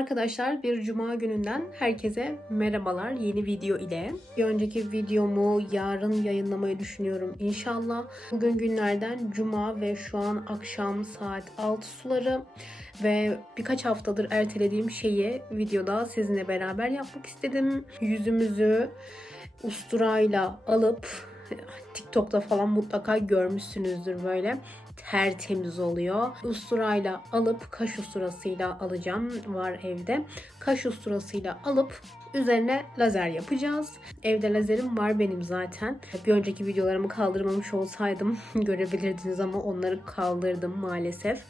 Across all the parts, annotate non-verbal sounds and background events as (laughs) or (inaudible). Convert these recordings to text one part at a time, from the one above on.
Arkadaşlar bir cuma gününden herkese merhabalar yeni video ile. Bir önceki videomu yarın yayınlamayı düşünüyorum inşallah. Bugün günlerden cuma ve şu an akşam saat 6 suları ve birkaç haftadır ertelediğim şeyi videoda sizinle beraber yapmak istedim. Yüzümüzü usturayla alıp TikTok'ta falan mutlaka görmüşsünüzdür böyle tertemiz oluyor. Usturayla alıp kaş usturasıyla alacağım var evde. Kaş usturasıyla alıp üzerine lazer yapacağız. Evde lazerim var benim zaten. Bir önceki videolarımı kaldırmamış olsaydım (laughs) görebilirdiniz ama onları kaldırdım maalesef.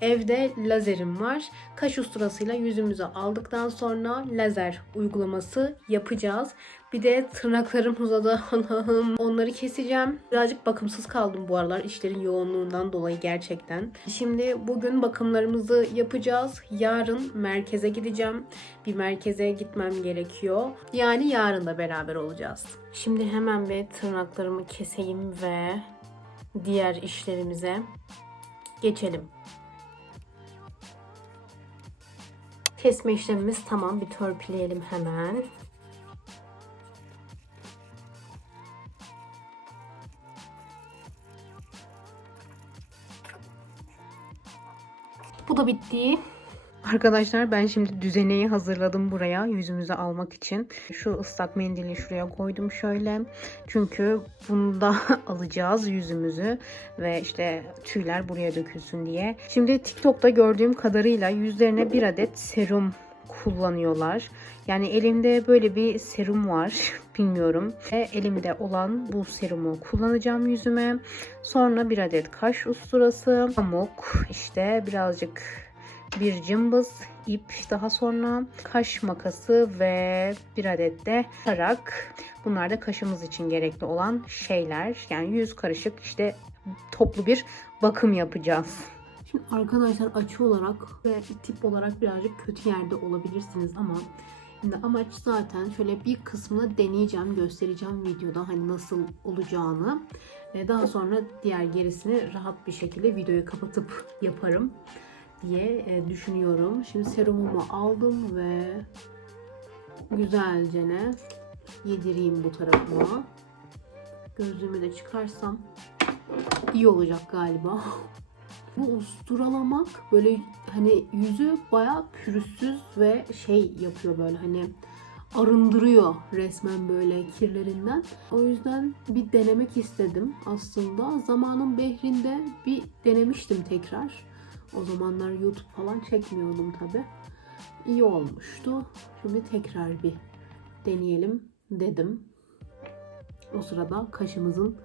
Evde lazerim var. Kaş usturasıyla yüzümüzü aldıktan sonra lazer uygulaması yapacağız. Bir de tırnaklarım (laughs) uzadı Allah'ım. Onları keseceğim. Birazcık bakımsız kaldım bu aralar işlerin yoğunluğundan dolayı gerçekten. Şimdi bugün bakımlarımızı yapacağız. Yarın merkeze gideceğim. Bir merkeze gitmem gerekiyor. Yani yarın da beraber olacağız. Şimdi hemen bir tırnaklarımı keseyim ve diğer işlerimize geçelim. Kesme işlemimiz tamam. Bir törpüleyelim hemen. Bu da bitti. Arkadaşlar ben şimdi düzeneyi hazırladım buraya yüzümüze almak için. Şu ıslak mendili şuraya koydum şöyle. Çünkü bunda (laughs) alacağız yüzümüzü ve işte tüyler buraya dökülsün diye. Şimdi TikTok'ta gördüğüm kadarıyla yüzlerine bir adet serum kullanıyorlar. Yani elimde böyle bir serum var. (laughs) Bilmiyorum. Ve elimde olan bu serumu kullanacağım yüzüme. Sonra bir adet kaş usturası, pamuk, işte birazcık bir cımbız, ip, daha sonra kaş makası ve bir adet de tarak. Bunlar da kaşımız için gerekli olan şeyler. Yani yüz karışık işte toplu bir bakım yapacağız. Şimdi arkadaşlar açı olarak ve tip olarak birazcık kötü yerde olabilirsiniz ama Şimdi amaç zaten şöyle bir kısmını deneyeceğim, göstereceğim videoda hani nasıl olacağını. Daha sonra diğer gerisini rahat bir şekilde videoyu kapatıp yaparım diye e, düşünüyorum. Şimdi serumumu aldım ve güzelce ne yedireyim bu tarafıma. Gözlüğümü de çıkarsam iyi olacak galiba. (laughs) Bu usturalamak böyle hani yüzü baya pürüzsüz ve şey yapıyor böyle hani arındırıyor resmen böyle kirlerinden. O yüzden bir denemek istedim aslında. Zamanın behrinde bir denemiştim tekrar. O zamanlar YouTube falan çekmiyordum tabi. İyi olmuştu. Şimdi tekrar bir deneyelim dedim. O sırada kaşımızın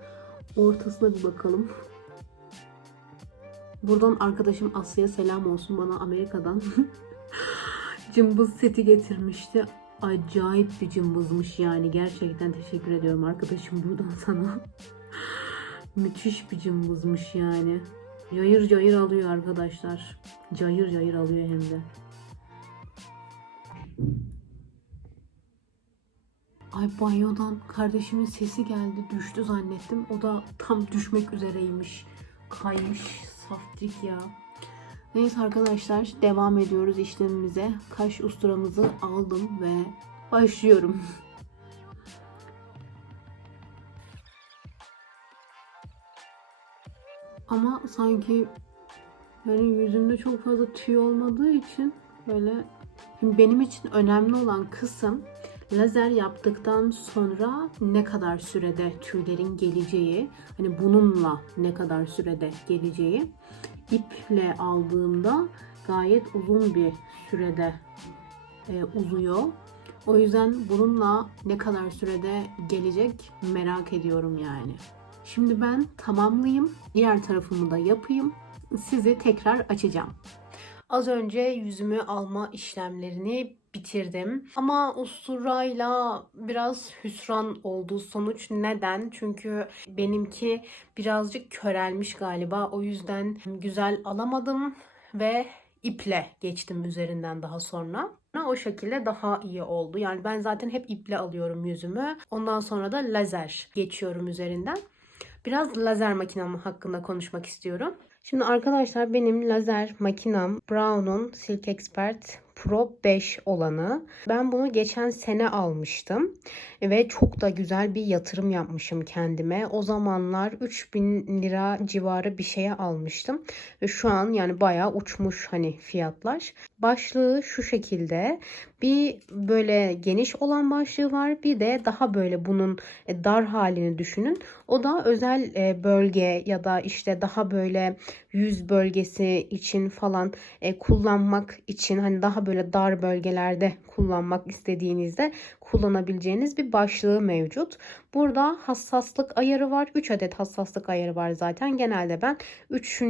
ortasına bir bakalım. Buradan arkadaşım Asya'ya selam olsun bana Amerika'dan. (laughs) cımbız seti getirmişti. Acayip bir cımbızmış yani. Gerçekten teşekkür ediyorum arkadaşım buradan (laughs) sana. Müthiş bir cımbızmış yani. Cayır cayır alıyor arkadaşlar. Cayır cayır alıyor hem de. Ay banyodan kardeşimin sesi geldi. Düştü zannettim. O da tam düşmek üzereymiş. Kaymış saftik ya. Neyse arkadaşlar devam ediyoruz işlemimize. Kaş usturamızı aldım ve başlıyorum. (laughs) Ama sanki yani yüzümde çok fazla tüy olmadığı için böyle Şimdi benim için önemli olan kısım lazer yaptıktan sonra ne kadar sürede tüylerin geleceği, hani bununla ne kadar sürede geleceği. İple aldığımda gayet uzun bir sürede e, uzuyor. O yüzden bununla ne kadar sürede gelecek merak ediyorum yani. Şimdi ben tamamlayayım. Diğer tarafımı da yapayım. Sizi tekrar açacağım. Az önce yüzümü alma işlemlerini bitirdim. Ama usturayla biraz hüsran oldu sonuç. Neden? Çünkü benimki birazcık körelmiş galiba. O yüzden güzel alamadım ve iple geçtim üzerinden daha sonra. O şekilde daha iyi oldu. Yani ben zaten hep iple alıyorum yüzümü. Ondan sonra da lazer geçiyorum üzerinden. Biraz lazer makinem hakkında konuşmak istiyorum. Şimdi arkadaşlar benim lazer makinam Brown'un Silk Expert Pro 5 olanı. Ben bunu geçen sene almıştım ve çok da güzel bir yatırım yapmışım kendime. O zamanlar 3000 lira civarı bir şeye almıştım ve şu an yani bayağı uçmuş hani fiyatlar. Başlığı şu şekilde. Bir böyle geniş olan başlığı var. Bir de daha böyle bunun e, dar halini düşünün. O da özel e, bölge ya da işte daha böyle yüz bölgesi için falan e, kullanmak için hani daha böyle dar bölgelerde kullanmak istediğinizde kullanabileceğiniz bir başlığı mevcut. Burada hassaslık ayarı var. 3 adet hassaslık ayarı var zaten. Genelde ben 3.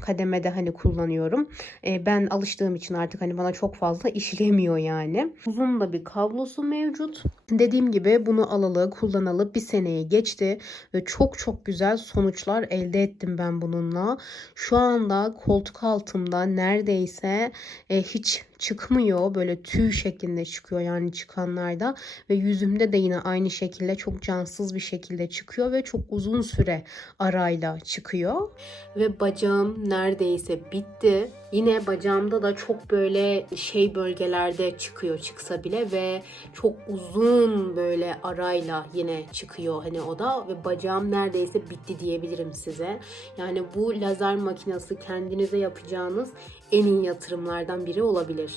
kademede hani kullanıyorum. E, ben alıştığım için artık hani bana çok fazla (laughs) işlemiyor yani. Uzun da bir kablosu mevcut. Dediğim gibi bunu alalı kullanalı bir seneye geçti ve çok çok güzel sonuçlar elde ettim ben bununla. Şu anda koltuk altımda neredeyse e, hiç çıkmıyor. Böyle tüy şeklinde çıkıyor yani çıkanlarda ve yüzümde de yine aynı şekilde çok cansız bir şekilde çıkıyor ve çok uzun süre arayla çıkıyor. Ve bacağım neredeyse bitti. Yine bacağımda da çok böyle şey bölgelerde çıkıyor çıksa bile ve çok uzun böyle arayla yine çıkıyor hani o da ve bacağım neredeyse bitti diyebilirim size. Yani bu lazer makinesi kendinize yapacağınız en iyi yatırımlardan biri olabilir.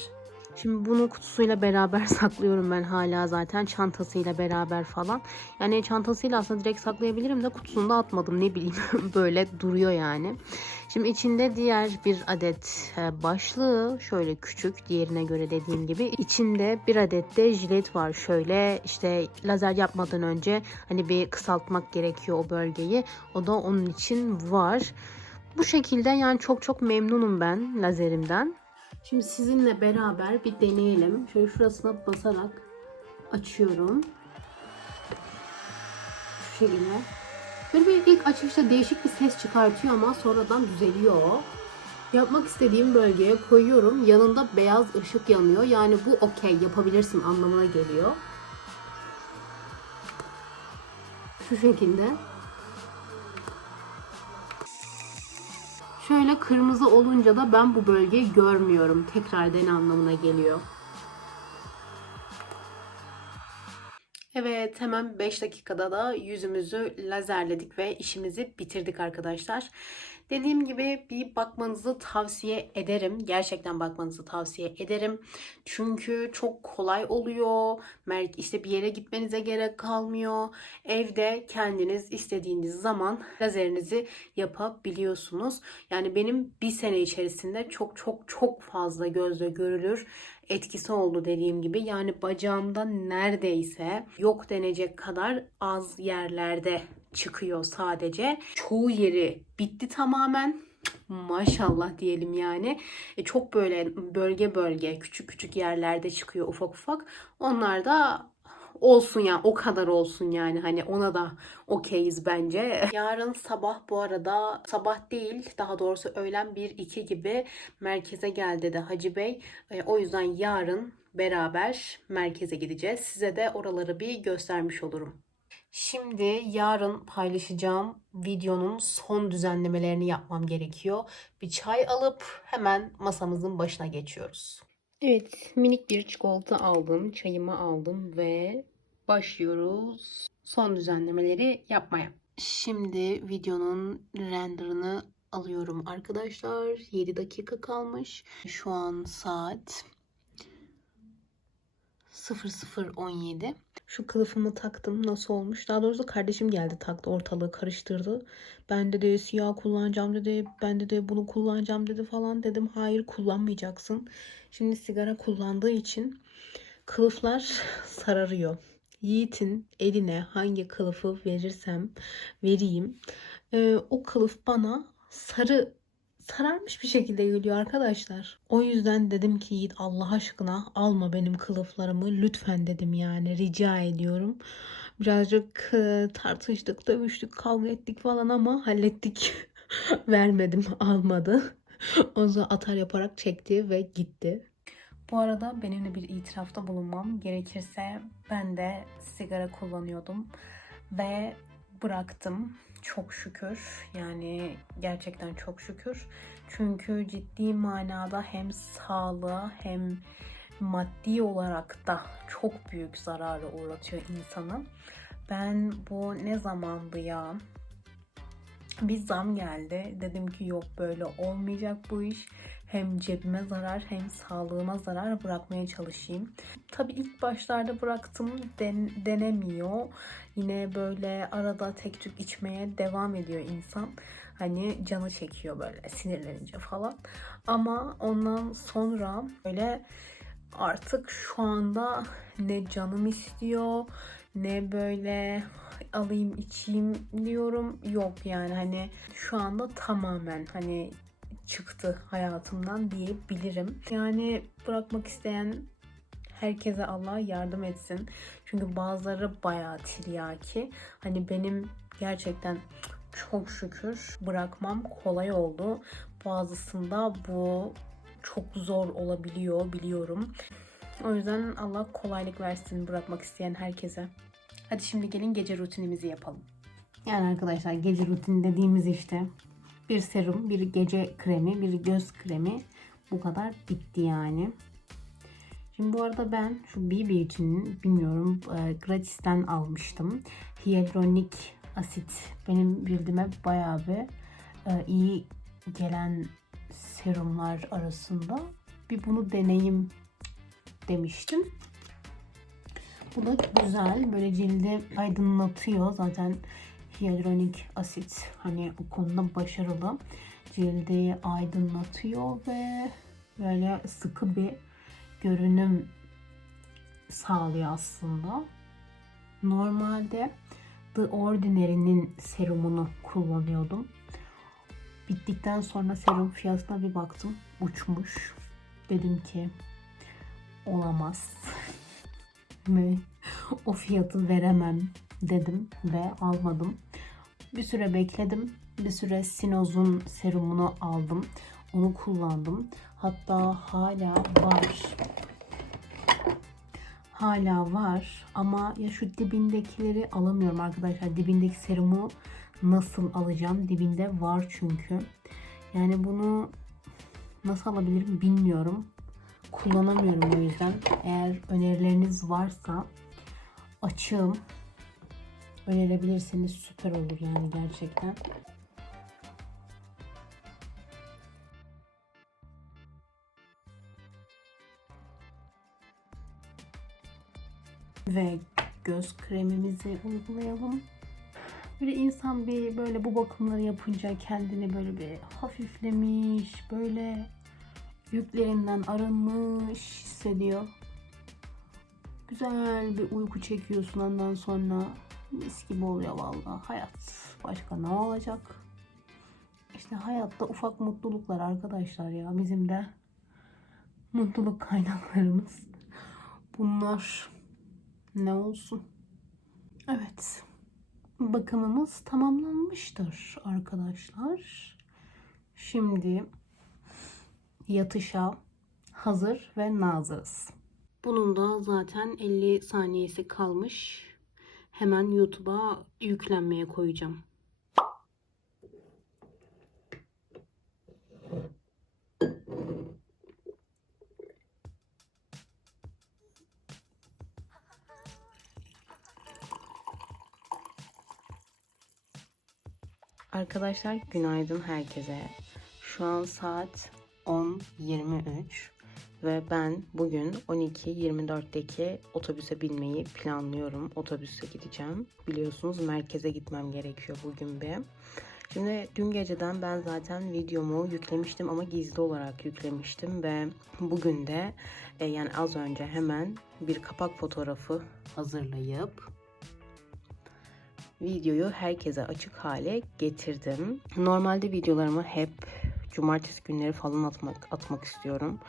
Şimdi bunu kutusuyla beraber (laughs) saklıyorum ben hala zaten çantasıyla beraber falan. Yani çantasıyla aslında direkt saklayabilirim de kutusunu da atmadım ne bileyim (laughs) böyle duruyor yani. Şimdi içinde diğer bir adet e, başlığı şöyle küçük diğerine göre dediğim gibi. içinde bir adet de jilet var şöyle işte lazer yapmadan önce hani bir kısaltmak gerekiyor o bölgeyi. O da onun için var. Bu şekilde yani çok çok memnunum ben lazerimden. Şimdi sizinle beraber bir deneyelim. Şöyle şurasına basarak açıyorum. Şu şekilde. Böyle bir ilk açışta değişik bir ses çıkartıyor ama sonradan düzeliyor. Yapmak istediğim bölgeye koyuyorum. Yanında beyaz ışık yanıyor. Yani bu okey yapabilirsin anlamına geliyor. Şu şekilde. Kırmızı olunca da ben bu bölgeyi görmüyorum. Tekrar dene anlamına geliyor. Evet hemen 5 dakikada da yüzümüzü lazerledik ve işimizi bitirdik arkadaşlar. Dediğim gibi bir bakmanızı tavsiye ederim. Gerçekten bakmanızı tavsiye ederim. Çünkü çok kolay oluyor. İşte bir yere gitmenize gerek kalmıyor. Evde kendiniz istediğiniz zaman lazerinizi yapabiliyorsunuz. Yani benim bir sene içerisinde çok çok çok fazla gözle görülür etkisi oldu dediğim gibi. Yani bacağımda neredeyse yok denecek kadar az yerlerde çıkıyor sadece. Çoğu yeri bitti tamamen. Maşallah diyelim yani. E, çok böyle bölge bölge küçük küçük yerlerde çıkıyor ufak ufak. Onlar da olsun ya o kadar olsun yani hani ona da okeyiz bence. Yarın sabah bu arada sabah değil daha doğrusu öğlen 1-2 gibi merkeze gel dedi Hacı Bey. E, o yüzden yarın beraber merkeze gideceğiz. Size de oraları bir göstermiş olurum. Şimdi yarın paylaşacağım videonun son düzenlemelerini yapmam gerekiyor. Bir çay alıp hemen masamızın başına geçiyoruz. Evet, minik bir çikolata aldım, çayımı aldım ve başlıyoruz son düzenlemeleri yapmaya. Şimdi videonun renderını alıyorum arkadaşlar. 7 dakika kalmış. Şu an saat 0017. Şu kılıfımı taktım. Nasıl olmuş? Daha doğrusu kardeşim geldi taktı. Ortalığı karıştırdı. Ben de de siyah kullanacağım dedi. Ben de de bunu kullanacağım dedi falan. Dedim hayır kullanmayacaksın. Şimdi sigara kullandığı için kılıflar (laughs) sararıyor. Yiğit'in eline hangi kılıfı verirsem vereyim. O kılıf bana sarı sararmış bir şekilde geliyor arkadaşlar. O yüzden dedim ki Yiğit Allah aşkına alma benim kılıflarımı lütfen dedim yani rica ediyorum. Birazcık e, tartıştık, dövüştük, kavga ettik falan ama hallettik. (laughs) Vermedim, almadı. O zaman atar yaparak çekti ve gitti. Bu arada benimle bir itirafta bulunmam gerekirse ben de sigara kullanıyordum ve bıraktım çok şükür yani gerçekten çok şükür Çünkü ciddi manada hem sağlığa hem maddi olarak da çok büyük zararı uğratıyor insanı. Ben bu ne zamandı ya? Bir zam geldi. Dedim ki yok böyle olmayacak bu iş. Hem cebime zarar hem sağlığıma zarar bırakmaya çalışayım. Tabii ilk başlarda bıraktım den, denemiyor. Yine böyle arada tek tük içmeye devam ediyor insan. Hani canı çekiyor böyle sinirlenince falan. Ama ondan sonra böyle artık şu anda ne canım istiyor ne böyle alayım içeyim diyorum yok yani hani şu anda tamamen hani çıktı hayatımdan diyebilirim. Yani bırakmak isteyen herkese Allah yardım etsin. Çünkü bazıları bayağı tiryaki. Hani benim gerçekten çok şükür bırakmam kolay oldu. Bazısında bu çok zor olabiliyor biliyorum. O yüzden Allah kolaylık versin bırakmak isteyen herkese. Hadi şimdi gelin gece rutinimizi yapalım. Yani arkadaşlar gece rutini dediğimiz işte bir serum, bir gece kremi, bir göz kremi bu kadar bitti yani. Şimdi bu arada ben şu BB için bilmiyorum e, gratisten almıştım. Hyaluronik asit benim bildiğime bayağı bir e, iyi gelen serumlar arasında. Bir bunu deneyim demiştim. Bu da güzel. Böyle cildi aydınlatıyor. Zaten hyaluronik asit hani o konuda başarılı. Cildi aydınlatıyor ve böyle sıkı bir görünüm sağlıyor aslında. Normalde The Ordinary'nin serumunu kullanıyordum. Bittikten sonra serum fiyatına bir baktım. Uçmuş. Dedim ki olamaz. (laughs) Ve o fiyatı veremem dedim ve almadım. Bir süre bekledim. Bir süre Sinoz'un serumunu aldım. Onu kullandım. Hatta hala var. Hala var ama ya şu dibindekileri alamıyorum arkadaşlar. Dibindeki serumu nasıl alacağım? Dibinde var çünkü. Yani bunu nasıl alabilirim bilmiyorum. Kullanamıyorum o yüzden. Eğer önerileriniz varsa açığım. Önerebilirseniz süper olur yani gerçekten. Ve göz kremimizi uygulayalım. Böyle insan bir böyle bu bakımları yapınca kendini böyle bir hafiflemiş, böyle yüklerinden arınmış hissediyor. Güzel bir uyku çekiyorsun ondan sonra mis gibi oluyor vallahi hayat. Başka ne olacak? İşte hayatta ufak mutluluklar arkadaşlar ya bizim de mutluluk kaynaklarımız. Bunlar ne olsun? Evet. Bakımımız tamamlanmıştır arkadaşlar. Şimdi yatışa hazır ve nazırız. Bunun da zaten 50 saniyesi kalmış. Hemen YouTube'a yüklenmeye koyacağım. Arkadaşlar günaydın herkese. Şu an saat 10.23 ve ben bugün 12.24'teki otobüse binmeyi planlıyorum. Otobüse gideceğim. Biliyorsunuz merkeze gitmem gerekiyor bugün bir. Şimdi dün geceden ben zaten videomu yüklemiştim ama gizli olarak yüklemiştim ve bugün de e, yani az önce hemen bir kapak fotoğrafı hazırlayıp videoyu herkese açık hale getirdim. Normalde videolarımı hep cumartesi günleri falan atmak atmak istiyorum.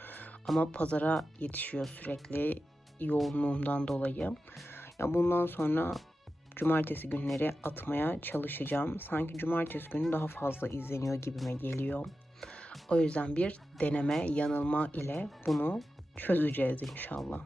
Ama pazara yetişiyor sürekli yoğunluğumdan dolayı. Ya bundan sonra cumartesi günleri atmaya çalışacağım. Sanki cumartesi günü daha fazla izleniyor gibime geliyor. O yüzden bir deneme, yanılma ile bunu çözeceğiz inşallah.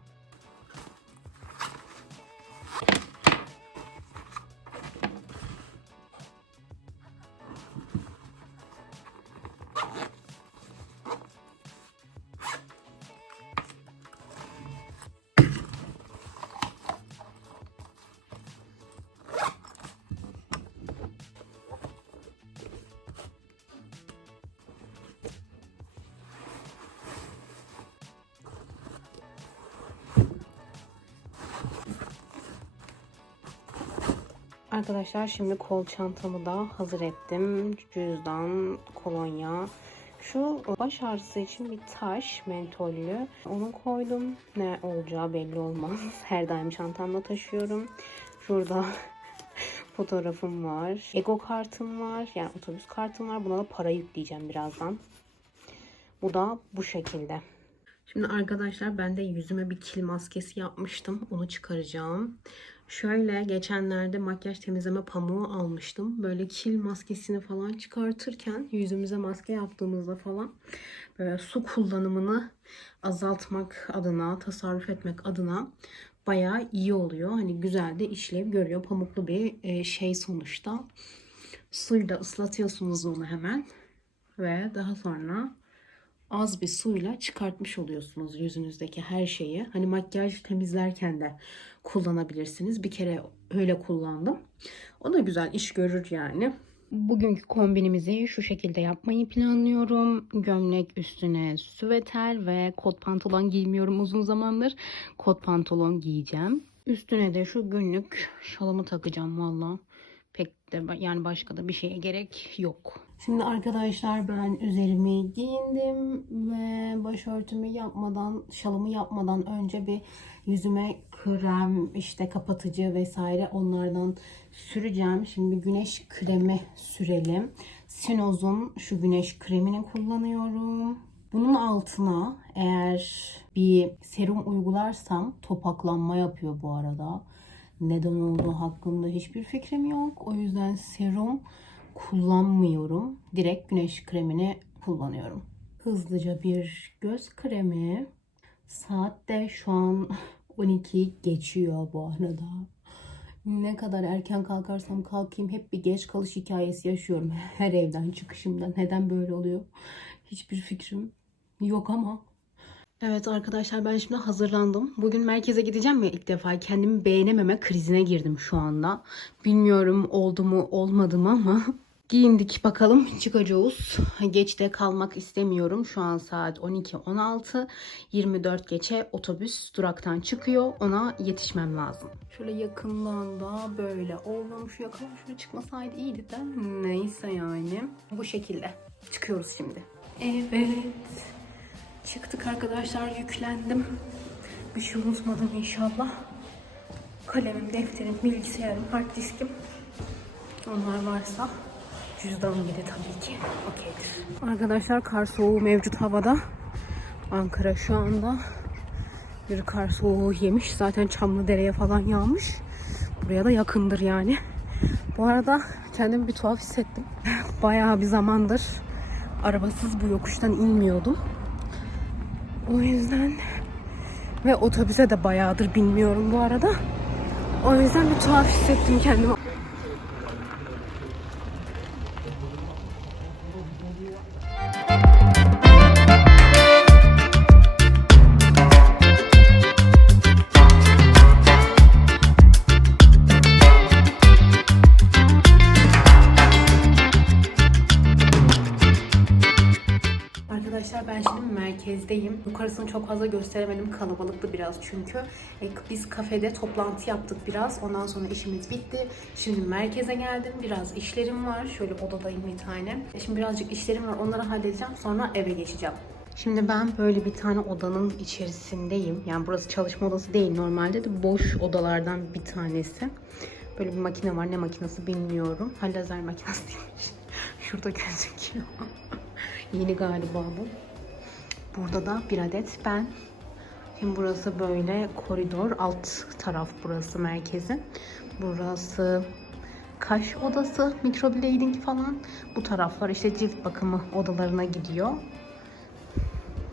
Arkadaşlar şimdi kol çantamı da hazır ettim. Cüzdan, kolonya. Şu baş ağrısı için bir taş mentollü. Onu koydum. Ne olacağı belli olmaz. (laughs) Her daim çantamda taşıyorum. Şurada (laughs) fotoğrafım var. Ego kartım var. Yani otobüs kartım var. Buna da para yükleyeceğim birazdan. Bu da bu şekilde. Şimdi arkadaşlar ben de yüzüme bir kil maskesi yapmıştım. Onu çıkaracağım. Şöyle geçenlerde makyaj temizleme pamuğu almıştım. Böyle kil maskesini falan çıkartırken yüzümüze maske yaptığımızda falan böyle su kullanımını azaltmak adına, tasarruf etmek adına bayağı iyi oluyor. Hani güzel de işlev görüyor. Pamuklu bir e, şey sonuçta. Suyla ıslatıyorsunuz onu hemen ve daha sonra az bir suyla çıkartmış oluyorsunuz yüzünüzdeki her şeyi. Hani makyaj temizlerken de kullanabilirsiniz. Bir kere öyle kullandım. O da güzel iş görür yani. Bugünkü kombinimizi şu şekilde yapmayı planlıyorum. Gömlek üstüne süveter ve kot pantolon giymiyorum uzun zamandır. Kot pantolon giyeceğim. Üstüne de şu günlük şalımı takacağım valla. Pek de yani başka da bir şeye gerek yok. Şimdi arkadaşlar ben üzerimi giyindim ve başörtümü yapmadan, şalımı yapmadan önce bir yüzüme krem, işte kapatıcı vesaire onlardan süreceğim. Şimdi güneş kremi sürelim. Sinoz'un şu güneş kremini kullanıyorum. Bunun altına eğer bir serum uygularsam topaklanma yapıyor bu arada. Neden olduğu hakkında hiçbir fikrim yok. O yüzden serum kullanmıyorum. Direkt güneş kremini kullanıyorum. Hızlıca bir göz kremi. Saat de şu an (laughs) 12 geçiyor bu arada. Ne kadar erken kalkarsam kalkayım hep bir geç kalış hikayesi yaşıyorum. (laughs) Her evden çıkışımda. Neden böyle oluyor? Hiçbir fikrim yok ama. Evet arkadaşlar ben şimdi hazırlandım. Bugün merkeze gideceğim ya ilk defa. Kendimi beğenememe krizine girdim şu anda. Bilmiyorum oldu mu olmadı mı ama (laughs) Giyindik bakalım çıkacağız. Geç de kalmak istemiyorum. Şu an saat 12.16. 24 geçe otobüs duraktan çıkıyor. Ona yetişmem lazım. Şöyle yakından da böyle oğlum şu yakalım şöyle çıkmasaydı iyiydi de. Neyse yani. Bu şekilde. Çıkıyoruz şimdi. Evet. Çıktık arkadaşlar yüklendim. Bir şey unutmadım inşallah. Kalemim, defterim, bilgisayarım, hard diskim. Onlar varsa Cüzdan bir tabii ki. Okeydir. Arkadaşlar kar soğuğu mevcut havada. Ankara şu anda bir kar soğuğu yemiş. Zaten Çamlıdere'ye falan yağmış. Buraya da yakındır yani. Bu arada kendimi bir tuhaf hissettim. (laughs) Bayağı bir zamandır arabasız bu yokuştan inmiyordum. O yüzden ve otobüse de bayağıdır binmiyorum bu arada. O yüzden bir tuhaf hissettim kendimi. Gösteremedim. Kalabalıktı biraz çünkü. E, biz kafede toplantı yaptık biraz. Ondan sonra işimiz bitti. Şimdi merkeze geldim. Biraz işlerim var. Şöyle odadayım bir tane. E, şimdi birazcık işlerim var. Onları halledeceğim. Sonra eve geçeceğim. Şimdi ben böyle bir tane odanın içerisindeyim. Yani burası çalışma odası değil. Normalde de boş odalardan bir tanesi. Böyle bir makine var. Ne makinesi bilmiyorum. Ha lazer makinesi değilmiş. (laughs) Şurada gözüküyor. (laughs) Yeni galiba bu. Burada da bir adet ben. Şimdi burası böyle koridor. Alt taraf burası merkezin. Burası kaş odası, microblading falan. Bu taraflar işte cilt bakımı odalarına gidiyor.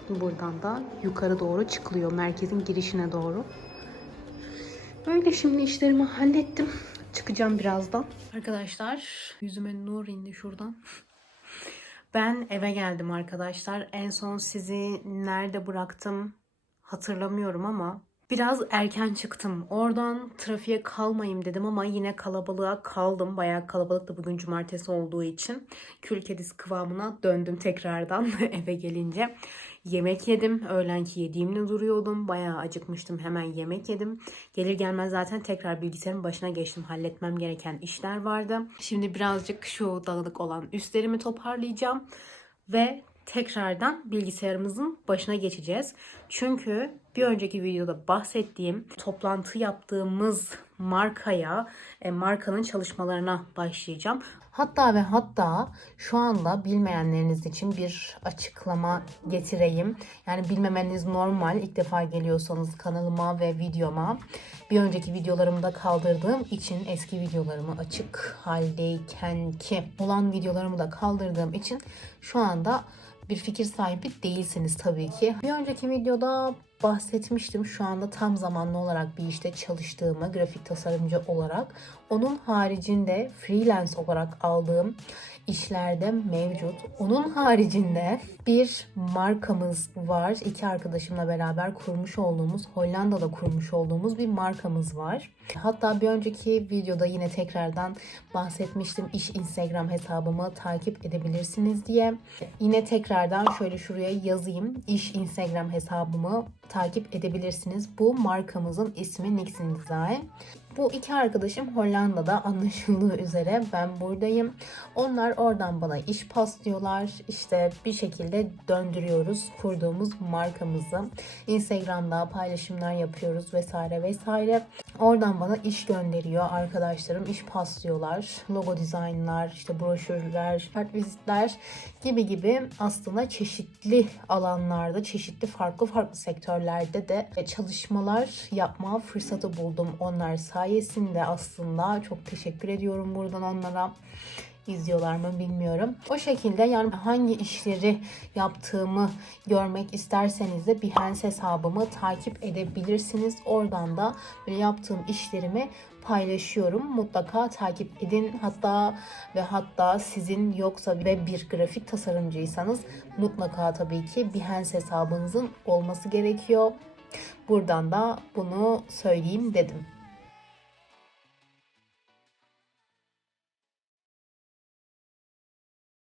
Buradan da yukarı doğru çıkılıyor. Merkezin girişine doğru. Böyle şimdi işlerimi hallettim. Çıkacağım birazdan. Arkadaşlar yüzüme nur indi şuradan. Ben eve geldim arkadaşlar. En son sizi nerede bıraktım hatırlamıyorum ama biraz erken çıktım. Oradan trafiğe kalmayayım dedim ama yine kalabalığa kaldım. Bayağı kalabalıktı bugün cumartesi olduğu için. Kül kedisi kıvamına döndüm tekrardan (laughs) eve gelince. yemek yedim. Öğlenki yediğimle duruyordum. Bayağı acıkmıştım. Hemen yemek yedim. Gelir gelmez zaten tekrar bilgisayarın başına geçtim. Halletmem gereken işler vardı. Şimdi birazcık şu dağınık olan üstlerimi toparlayacağım. Ve tekrardan bilgisayarımızın başına geçeceğiz. Çünkü bir önceki videoda bahsettiğim toplantı yaptığımız markaya, e, markanın çalışmalarına başlayacağım. Hatta ve hatta şu anda bilmeyenleriniz için bir açıklama getireyim. Yani bilmemeniz normal. İlk defa geliyorsanız kanalıma ve videoma. Bir önceki videolarımda kaldırdığım için eski videolarımı açık haldeyken ki olan videolarımı da kaldırdığım için şu anda bir fikir sahibi değilsiniz tabii ki. Bir önceki videoda bahsetmiştim. Şu anda tam zamanlı olarak bir işte çalıştığımı, grafik tasarımcı olarak. Onun haricinde freelance olarak aldığım işlerde mevcut. Onun haricinde bir markamız var. İki arkadaşımla beraber kurmuş olduğumuz, Hollanda'da kurmuş olduğumuz bir markamız var. Hatta bir önceki videoda yine tekrardan bahsetmiştim. İş Instagram hesabımı takip edebilirsiniz diye. Yine tekrardan şöyle şuraya yazayım. İş Instagram hesabımı takip edebilirsiniz. Bu markamızın ismi Nixon Design. Bu iki arkadaşım Hollanda'da anlaşıldığı üzere ben buradayım. Onlar oradan bana iş paslıyorlar. İşte bir şekilde döndürüyoruz kurduğumuz markamızı. Instagram'da paylaşımlar yapıyoruz vesaire vesaire. Oradan bana iş gönderiyor arkadaşlarım. iş paslıyorlar. Logo dizaynlar, işte broşürler, kartvizitler gibi gibi aslında çeşitli alanlarda, çeşitli farklı farklı sektörlerde de çalışmalar yapma fırsatı buldum onlar sayesinde aslında çok teşekkür ediyorum buradan onlara izliyorlar mı bilmiyorum. O şekilde yani hangi işleri yaptığımı görmek isterseniz de Behance hesabımı takip edebilirsiniz. Oradan da böyle yaptığım işlerimi paylaşıyorum. Mutlaka takip edin. Hatta ve hatta sizin yoksa ve bir grafik tasarımcıysanız mutlaka tabii ki Behance hesabınızın olması gerekiyor. Buradan da bunu söyleyeyim dedim.